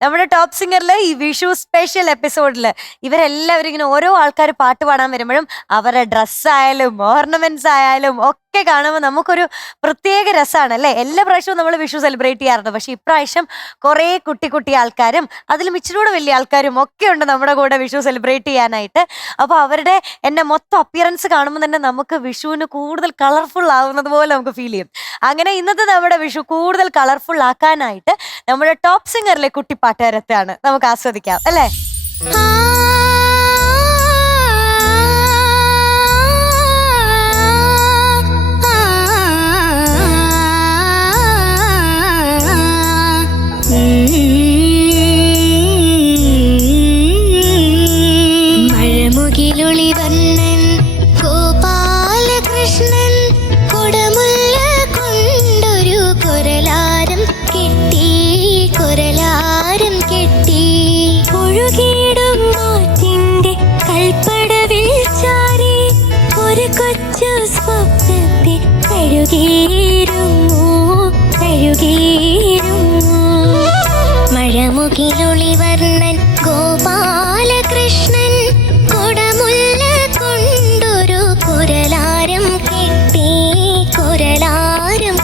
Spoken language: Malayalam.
നമ്മുടെ ടോപ്പ് സിംഗറിൽ ഈ വിഷു സ്പെഷ്യൽ എപ്പിസോഡിൽ ഇവരെല്ലാവരും ഇങ്ങനെ ഓരോ ആൾക്കാർ പാട്ട് പാടാൻ വരുമ്പോഴും അവരുടെ ഡ്രസ്സായാലും ഓർണമെന്റ്സ് ആയാലും ഒക്കെ കാണുമ്പോൾ നമുക്കൊരു പ്രത്യേക രസമാണ് അല്ലേ. എല്ലാ പ്രാവശ്യവും നമ്മൾ വിഷു സെലിബ്രേറ്റ് ചെയ്യാറുണ്ട്. പക്ഷെ ഇപ്രാവശ്യം കുറേ കുട്ടി കുട്ടി ആൾക്കാരും അതിലും ഇച്ചിരൂടെ വലിയ ആൾക്കാരും ഒക്കെ ഉണ്ട് നമ്മുടെ കൂടെ വിഷു സെലിബ്രേറ്റ് ചെയ്യാനായിട്ട്. അപ്പോൾ അവരുടെ എന്നെ മൊത്തം അപ്പിയറൻസ് കാണുമ്പോൾ തന്നെ നമുക്ക് വിഷുവിന് കൂടുതൽ കളർഫുൾ ആവുന്നത് പോലെ നമുക്ക് ഫീൽ ചെയ്യും. അങ്ങനെ ഇന്നത്തെ നമ്മുടെ വിഷു കൂടുതൽ കളർഫുൾ ആക്കാനായിട്ട് നമ്മുടെ ടോപ്പ് സിംഗറിലെ കുട്ടി പാട്ടുകാരത്തെയാണ് നമുക്ക് ആസ്വദിക്കാം അല്ലേ. മഴമുകിലൊളിവർണ്ണൻ ഗോപാലകൃഷ്ണൻ കുടമുല്ല കൊണ്ടൊരു കുരലാരം കെട്ടി കുരലാരം കെട്ടി. മഴമുകിലൊളിവർണ്ണൻ ഗോപാലകൃഷ്ണൻ കുടമുല്ല കൊണ്ടൊരു കുരലാരം കെട്ടി കുരലാരം